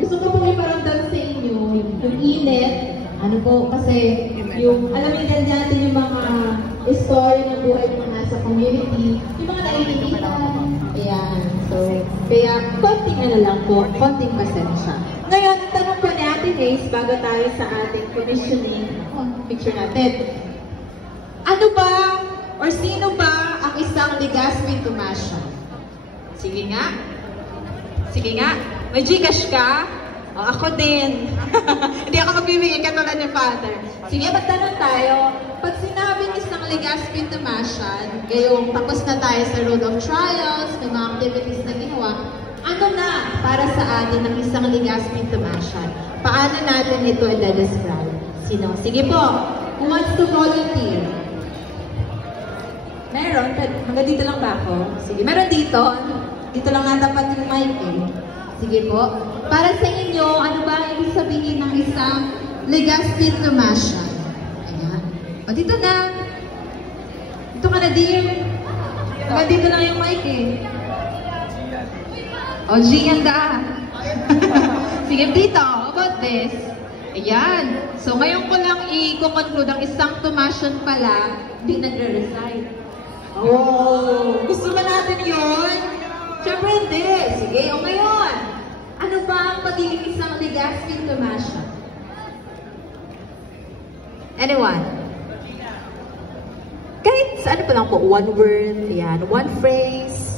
gusto ko pong iparamdam sa inyo yung init. Ano po, kasi yung, alam mo din natin yung mga story ng buhay ng mga nasa community, yung mga naiinitan. Ayan. So, kaya konting ano lang po, konting pasensya. Ngayon, ang tanong po natin is, bago tayo sa ating commissioning, picture natin. Ano ba, or sino ba ang isang Legazpi Tomasio? Sige nga. Sige nga. May Gcash ka? O, ako din. Hindi ako magbibigay katulad ni Father. Sige, magtanong tayo. Pag sinabing isang Legazpi Tomasian, ngayong tapos na tayo sa road of trials, may mga activities na ginawa, ano na para sa atin ang isang Legazpi Tomasian? Paano natin ito i-describe? Sino? Sige po. Who wants to volunteer? Meron? Hanggang dito lang ba ako? Sige, meron dito. Dito lang nga dapat yung mic eh. Sige po. Para sa inyo, ano ba ang ibig sabihin ng isang Legazpi Tomasian? Ayan. O, dito na. Dito ka na, dear. Hanggang dito lang yung mic eh. O, Gian ka. Sige, dito. How about this? Ayan. So, ngayon ko lang i-conclude ang isang Tomasian pala, hindi nagre-resign. Oh, gusto ba natin yun? Siyempre hindi. Sige, o ngayon, ano ba ang pagiging isang Legazpi Tomasian? Anyone? Kahit sa ano pa lang po, one word, ayan, one phrase.